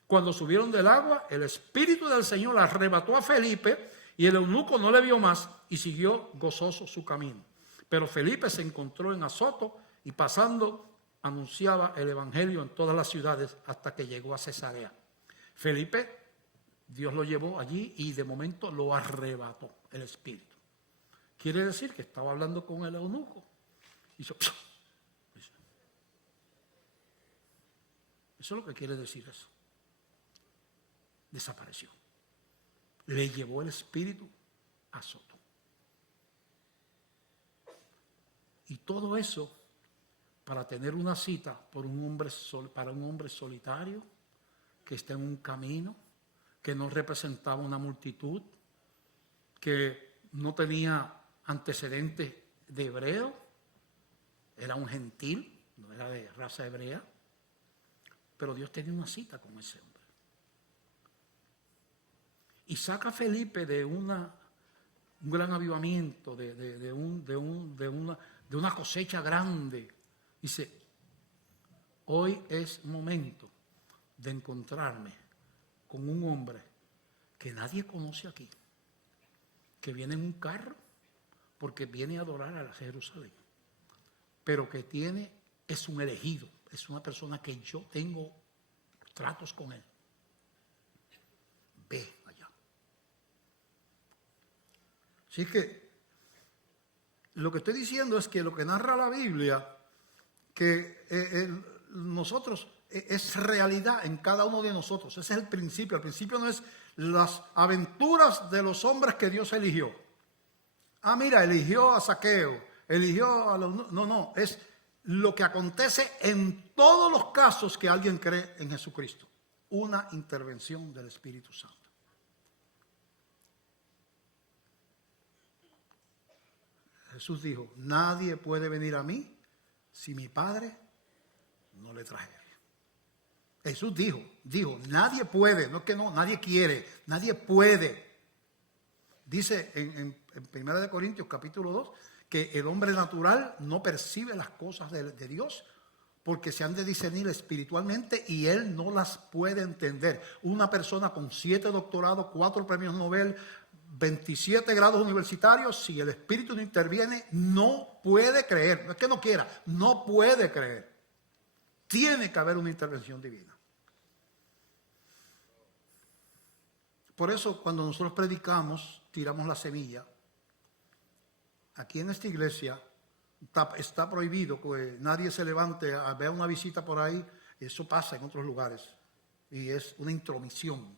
Cuando subieron del agua, el Espíritu del Señor arrebató a Felipe, y el eunuco no le vio más, y siguió gozoso su camino. Pero Felipe se encontró en Azoto, y pasando anunciaba el evangelio en todas las ciudades hasta que llegó a Cesarea. Felipe, Dios lo llevó allí y de momento lo arrebató el Espíritu. Quiere decir que estaba hablando con el eunuco. Hizo, eso es lo que quiere decir eso. Desapareció. Le llevó el Espíritu a Azoto. Y todo eso para tener una cita para un hombre solitario que está en un camino, que no representaba una multitud, que no tenía antecedentes de hebreo, era un gentil, no era de raza hebrea, pero Dios tenía una cita con ese hombre. Y saca a Felipe de un gran avivamiento, de una cosecha grande. Dice, hoy es momento de encontrarme con un hombre que nadie conoce aquí, que viene en un carro porque viene a adorar a Jerusalén, pero que es un elegido, es una persona que yo tengo tratos con él. Ve allá. Así que lo que estoy diciendo es que lo que narra la Biblia, que nosotros es realidad en cada uno de nosotros. Ese es el principio. El principio no es las aventuras de los hombres que Dios eligió. Ah, mira, eligió a Zaqueo, eligió a los... No, es lo que acontece en todos los casos que alguien cree en Jesucristo. Una intervención del Espíritu Santo. Jesús dijo, nadie puede venir a mí si mi Padre no le trajera. Jesús dijo, nadie puede, no es que no, nadie quiere, nadie puede. Dice en 1 Corintios capítulo 2 que el hombre natural no percibe las cosas de Dios porque se han de discernir espiritualmente y él no las puede entender. Una persona con 7 doctorados, 4 premios Nobel, 27 grados universitarios, si el Espíritu no interviene, no puede creer. No es que no quiera, no puede creer. Tiene que haber una intervención divina. Por eso, cuando nosotros predicamos, tiramos la semilla. Aquí en esta iglesia está prohibido que nadie se levante a ver una visita por ahí. Eso pasa en otros lugares. Y es una intromisión.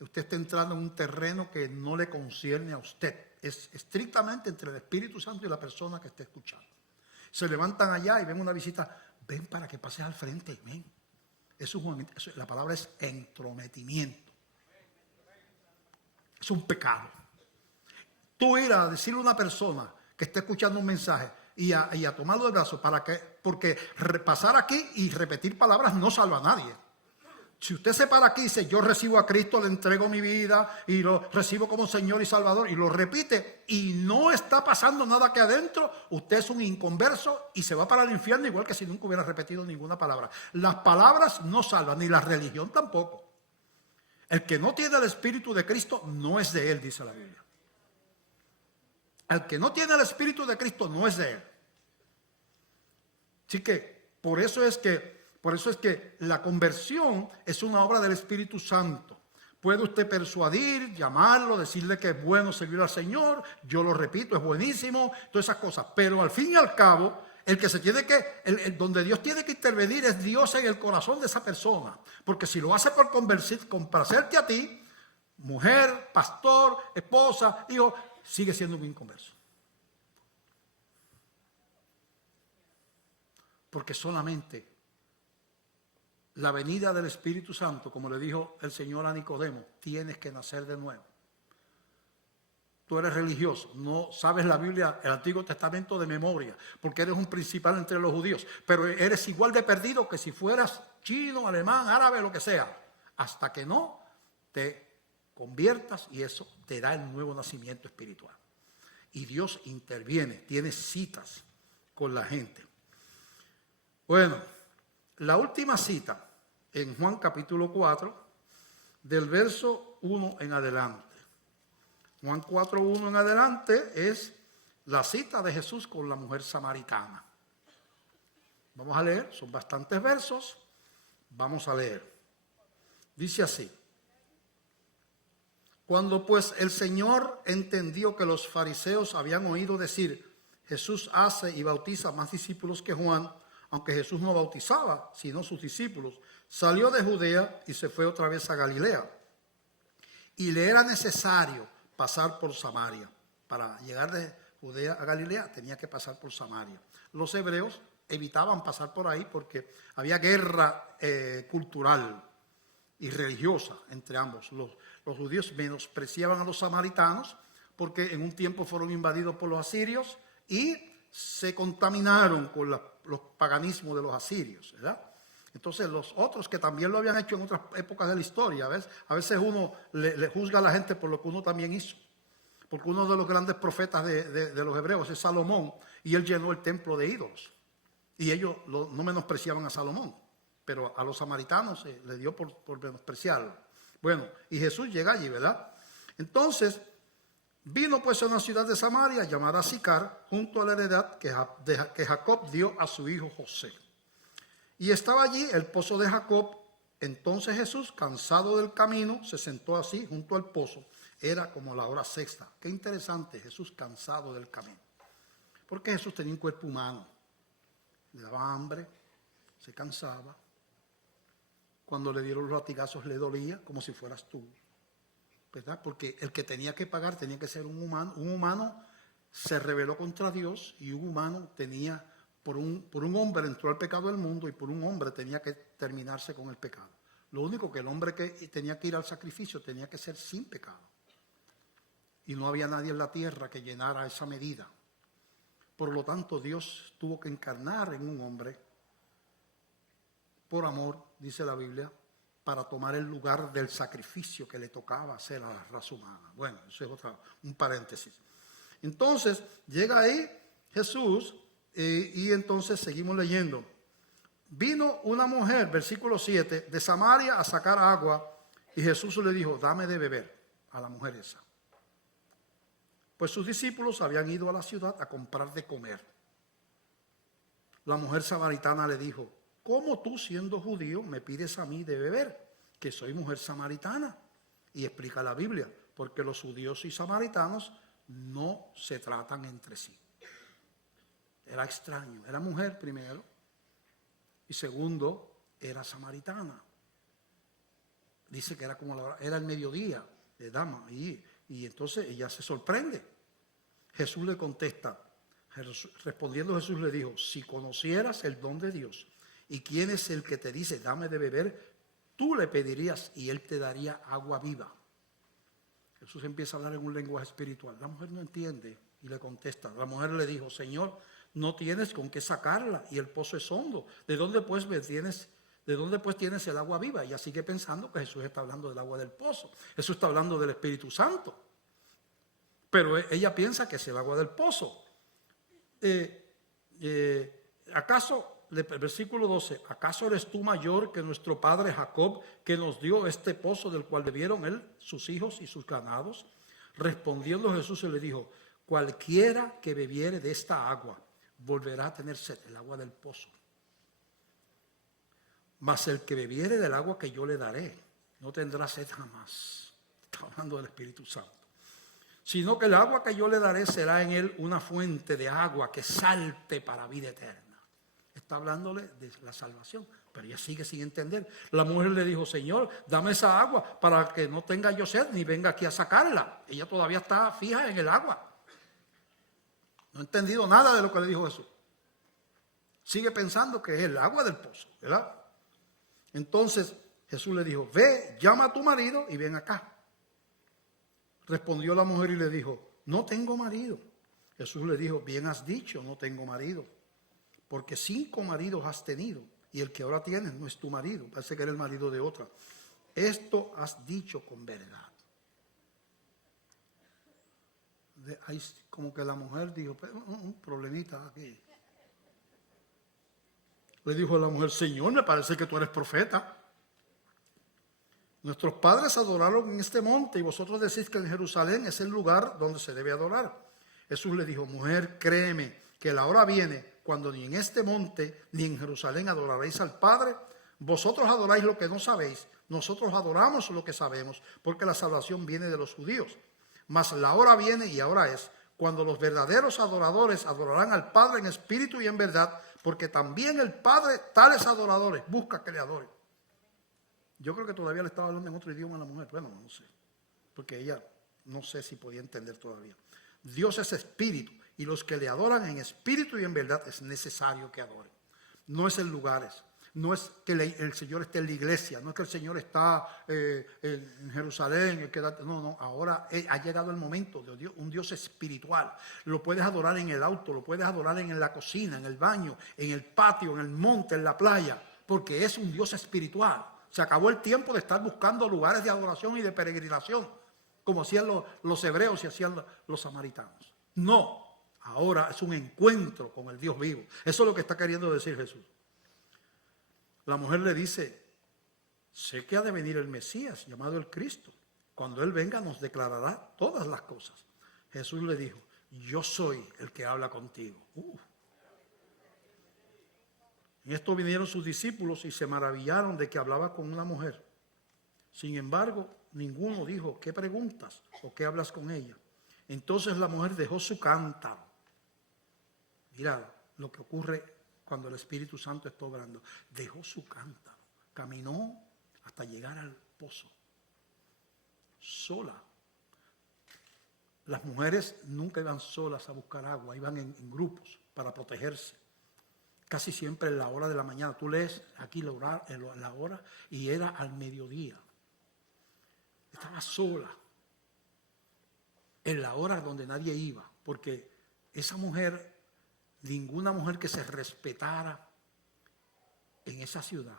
Usted está entrando en un terreno que no le concierne a usted. Es estrictamente entre el Espíritu Santo y la persona que está escuchando. Se levantan allá y ven una visita. Ven para que pases al frente. Ven. La palabra es entrometimiento. Es un pecado. Tú ir a decirle a una persona que está escuchando un mensaje y a tomarlo del brazo porque repasar aquí y repetir palabras no salva a nadie. Si usted se para aquí y dice, yo recibo a Cristo, le entrego mi vida y lo recibo como Señor y Salvador, y lo repite, y no está pasando nada aquí adentro, usted es un inconverso y se va para el infierno igual que si nunca hubiera repetido ninguna palabra. Las palabras no salvan, ni la religión tampoco. El que no tiene el Espíritu de Cristo no es de él, dice la Biblia. El que no tiene el Espíritu de Cristo no es de él. Así que por eso es que la conversión es una obra del Espíritu Santo. Puede usted persuadir, llamarlo, decirle que es bueno servir al Señor. Yo lo repito, es buenísimo, todas esas cosas. Pero al fin y al cabo, donde Dios tiene que intervenir es Dios en el corazón de esa persona. Porque si lo hace por complacerte a ti, mujer, pastor, esposa, hijo, sigue siendo un inconverso. Porque solamente la venida del Espíritu Santo, como le dijo el Señor a Nicodemo, tienes que nacer de nuevo. Tú eres religioso, no sabes la Biblia, el Antiguo Testamento de memoria, porque eres un principal entre los judíos, pero eres igual de perdido que si fueras chino, alemán, árabe, lo que sea, hasta que no te conviertas, y eso te da el nuevo nacimiento espiritual. Y Dios interviene, tiene citas con la gente. Bueno, la última cita en Juan capítulo 4, del verso 1 en adelante. Juan 4:1 en adelante es la cita de Jesús con la mujer samaritana. Vamos a leer, son bastantes versos, vamos a leer. Dice así: cuando pues el Señor entendió que los fariseos habían oído decir, Jesús hace y bautiza más discípulos que Juan, aunque Jesús no bautizaba, sino sus discípulos, salió de Judea y se fue otra vez a Galilea. Y le era necesario pasar por Samaria. Para llegar de Judea a Galilea tenía que pasar por Samaria. Los hebreos evitaban pasar por ahí porque había guerra cultural y religiosa entre ambos. Los judíos menospreciaban a los samaritanos porque en un tiempo fueron invadidos por los asirios y se contaminaron con los paganismos de los asirios, ¿verdad? Entonces los otros que también lo habían hecho en otras épocas de la historia, a veces uno le juzga a la gente por lo que uno también hizo. Porque uno de los grandes profetas de los hebreos es Salomón, y él llenó el templo de ídolos. Y ellos no menospreciaban a Salomón, pero a los samaritanos le dio por menospreciarlo. Bueno, y Jesús llega allí, ¿verdad? Entonces, vino pues a una ciudad de Samaria llamada Sicar, junto a la heredad que Jacob dio a su hijo José. Y estaba allí el pozo de Jacob. Entonces Jesús, cansado del camino, se sentó así junto al pozo. Era como la hora sexta. Qué interesante, Jesús cansado del camino. Porque Jesús tenía un cuerpo humano. Le daba hambre, se cansaba. Cuando le dieron los latigazos le dolía, como si fueras tú, ¿verdad? Porque el que tenía que pagar tenía que ser un humano. Un humano se rebeló contra Dios, y un humano tenía, por un hombre entró el pecado del mundo, y por un hombre tenía que terminarse con el pecado. Lo único que el hombre que tenía que ir al sacrificio tenía que ser sin pecado. Y no había nadie en la tierra que llenara esa medida. Por lo tanto, Dios tuvo que encarnar en un hombre, por amor, dice la Biblia, para tomar el lugar del sacrificio que le tocaba hacer a la raza humana. Bueno, eso es un paréntesis. Entonces, llega ahí Jesús, y entonces seguimos leyendo. Vino una mujer, versículo 7, de Samaria a sacar agua, y Jesús le dijo, dame de beber, a la mujer esa. Pues sus discípulos habían ido a la ciudad a comprar de comer. La mujer samaritana le dijo, ¿cómo tú, siendo judío, me pides a mí de beber, que soy mujer samaritana? Y explica la Biblia, porque los judíos y samaritanos no se tratan entre sí. Era extraño, era mujer primero, y segundo, era samaritana. Dice que era el mediodía de dama, y entonces ella se sorprende. Jesús le contesta, respondiendo Jesús le dijo, si conocieras el don de Dios y quién es el que te dice dame de beber, tú le pedirías y él te daría agua viva. Jesús empieza a hablar en un lenguaje espiritual. La mujer no entiende y le contesta. La mujer le dijo, Señor, no tienes con qué sacarla y el pozo es hondo. ¿De dónde pues me tienes ¿De dónde pues tienes el agua viva? Ella sigue pensando que Jesús está hablando del agua del pozo. Jesús está hablando del Espíritu Santo. Pero ella piensa que es el agua del pozo. ¿Acaso, versículo 12, ¿acaso eres tú mayor que nuestro padre Jacob, que nos dio este pozo del cual bebieron él, sus hijos y sus ganados? Respondiendo Jesús se le dijo, cualquiera que bebiere de esta agua volverá a tener sed, el agua del pozo. Mas el que bebiere del agua que yo le daré, no tendrá sed jamás. Está hablando del Espíritu Santo. Sino que el agua que yo le daré será en él una fuente de agua que salte para vida eterna. Está hablándole de la salvación, pero ella sigue sin entender. La mujer le dijo, Señor, dame esa agua para que no tenga yo sed ni venga aquí a sacarla. Ella todavía está fija en el agua. No ha entendido nada de lo que le dijo Jesús. Sigue pensando que es el agua del pozo, ¿verdad? Entonces Jesús le dijo, ve, llama a tu marido y ven acá. Respondió la mujer y le dijo, no tengo marido. Jesús le dijo, bien has dicho, no tengo marido, porque 5 maridos has tenido y el que ahora tienes no es tu marido, parece que era el marido de otra. Esto has dicho con verdad. Ahí como que la mujer dijo, un problemita aquí. Le dijo a la mujer, Señor, me parece que tú eres profeta. Nuestros padres adoraron en este monte y vosotros decís que en Jerusalén es el lugar donde se debe adorar. Jesús le dijo, mujer, créeme que la hora viene cuando ni en este monte ni en Jerusalén adoraréis al Padre. Vosotros adoráis lo que no sabéis, nosotros adoramos lo que sabemos, porque la salvación viene de los judíos. Mas la hora viene y ahora es cuando los verdaderos adoradores adorarán al Padre en espíritu y en verdad, porque también el Padre tales adoradores busca que le adoren. Yo creo que todavía le estaba hablando en otro idioma a la mujer. Bueno, no sé, porque ella no sé si podía entender todavía. Dios es espíritu y los que le adoran en espíritu y en verdad es necesario que adoren. No es en lugares, no es que el Señor esté en la iglesia, no es que el Señor está en Jerusalén. No, ahora ha llegado el momento de Dios, un Dios espiritual. Lo puedes adorar en el auto, lo puedes adorar en la cocina, en el baño, en el patio, en el monte, en la playa, porque es un Dios espiritual. Se acabó el tiempo de estar buscando lugares de adoración y de peregrinación, como hacían los hebreos y hacían los samaritanos. No, ahora es un encuentro con el Dios vivo. Eso es lo que está queriendo decir Jesús. La mujer le dice, sé que ha de venir el Mesías, llamado el Cristo. Cuando Él venga nos declarará todas las cosas. Jesús le dijo, yo soy el que habla contigo. En esto vinieron sus discípulos y se maravillaron de que hablaba con una mujer. Sin embargo, ninguno dijo, ¿qué preguntas o qué hablas con ella? Entonces la mujer dejó su cántaro. Mira lo que ocurre cuando el Espíritu Santo está obrando. Dejó su cántaro, caminó hasta llegar al pozo, sola. Las mujeres nunca iban solas a buscar agua, iban en grupos para protegerse. Casi siempre en la hora de la mañana. Tú lees aquí la hora y era al mediodía. Estaba sola en la hora donde nadie iba, porque esa mujer, ninguna mujer que se respetara en esa ciudad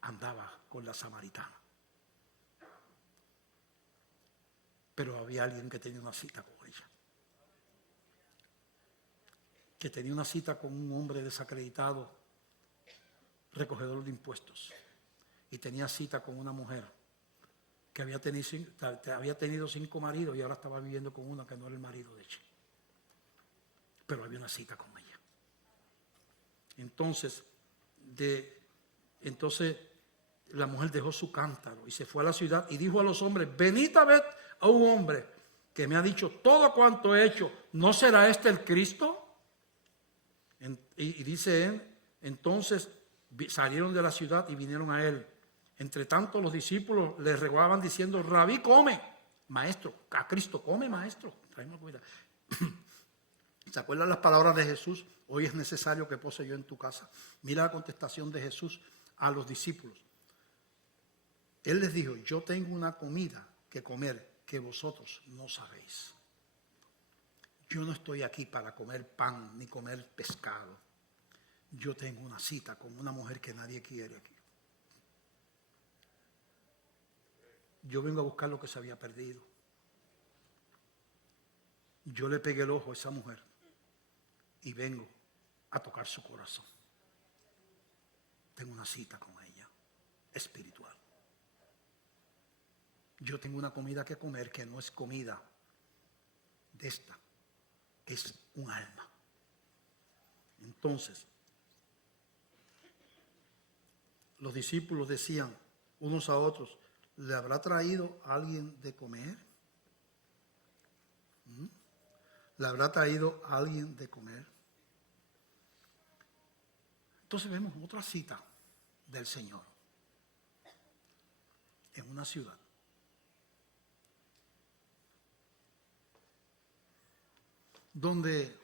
andaba con la samaritana. Pero había alguien que tenía una cita con ella, que tenía una cita con un hombre desacreditado, recogedor de impuestos, y tenía cita con una mujer que había tenido 5 maridos y ahora estaba viviendo con uno que no era el marido de ella. Pero había una cita con ella. Entonces la mujer dejó su cántaro y se fue a la ciudad y dijo a los hombres, venid a ver a un hombre que me ha dicho todo cuanto he hecho. ¿No será este el Cristo? Y dice él, entonces salieron de la ciudad y vinieron a él. Entre tanto los discípulos le rogaban diciendo, Rabí, come, maestro, a Cristo come, maestro. Tráeme cuidado. ¿Se acuerdan las palabras de Jesús? Hoy es necesario que pose yo en tu casa. Mira la contestación de Jesús a los discípulos. Él les dijo, yo tengo una comida que comer que vosotros no sabéis. Yo no estoy aquí para comer pan ni comer pescado. Yo tengo una cita con una mujer que nadie quiere aquí. yo vengo a buscar lo que se había perdido. Yo le pegué el ojo a esa mujer y vengo a tocar su corazón. Tengo una cita con ella, espiritual. Yo tengo una comida que comer que no es comida de esta, es un alma. Entonces, los discípulos decían unos a otros, ¿le habrá traído alguien de comer? ¿Le habrá traído alguien de comer? Entonces vemos otra cita del Señor en una ciudad. Donde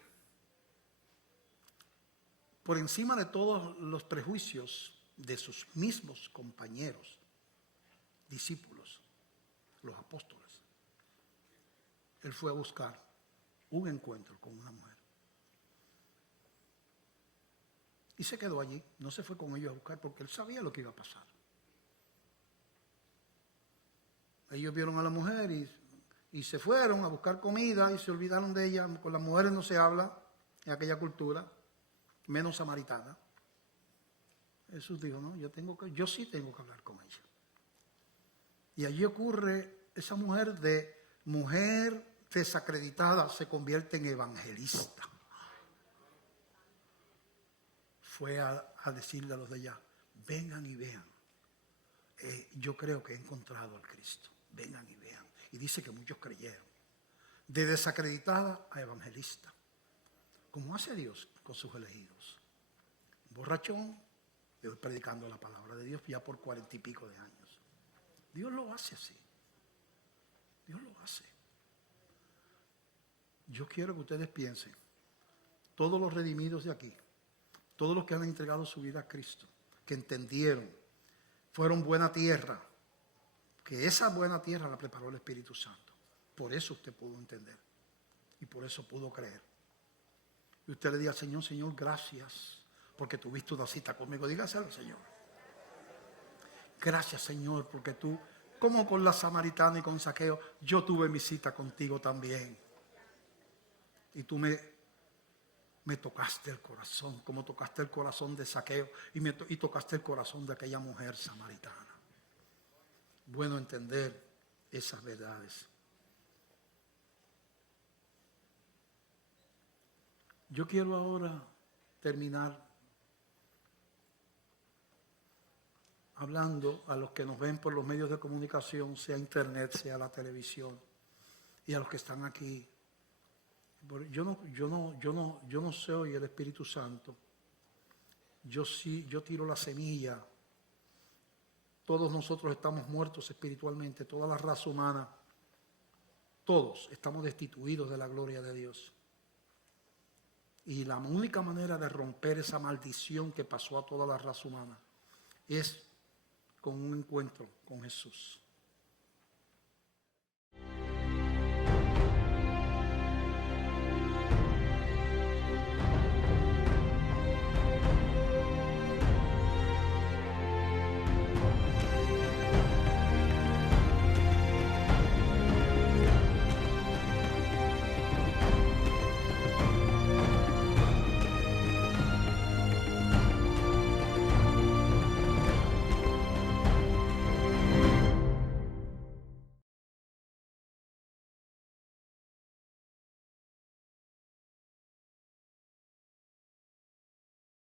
por encima de todos los prejuicios de sus mismos compañeros, discípulos, los apóstoles, él fue a buscar un encuentro con una mujer. Y se quedó allí, no se fue con ellos a buscar porque él sabía lo que iba a pasar. Ellos vieron a la mujer y se fueron a buscar comida y se olvidaron de ella. Con las mujeres no se habla en aquella cultura, menos samaritana. Jesús dijo, no, yo sí tengo que hablar con ella. Y allí ocurre, esa mujer desacreditada se convierte en evangelista. Fue a decirle a los de allá, vengan y vean. Yo creo que he encontrado al Cristo. Vengan y vean. Y dice que muchos creyeron. De desacreditada a evangelista. Como hace Dios con sus elegidos. Borrachón, yo predicando la palabra de Dios ya por 40 y pico de años. Dios lo hace así. Dios lo hace. Yo quiero que ustedes piensen, todos los redimidos de aquí, todos los que han entregado su vida a Cristo, que entendieron, fueron buena tierra, que esa buena tierra la preparó el Espíritu Santo. Por eso usted pudo entender y por eso pudo creer. Y usted le diga al Señor, Señor, gracias, porque tuviste una cita conmigo. Dígaselo al Señor. Gracias, Señor, porque tú, como con la samaritana y con Zaqueo, yo tuve mi cita contigo también. Y tú me tocaste el corazón, como tocaste el corazón de Zaqueo y tocaste el corazón de aquella mujer samaritana. Bueno entender esas verdades. Yo quiero ahora terminar hablando a los que nos ven por los medios de comunicación, sea internet, sea la televisión, y a los que están aquí. Yo no soy el Espíritu Santo. Yo tiro la semilla. Todos nosotros estamos muertos espiritualmente, toda la raza humana. Todos estamos destituidos de la gloria de Dios. Y la única manera de romper esa maldición que pasó a toda la raza humana es con un encuentro con Jesús.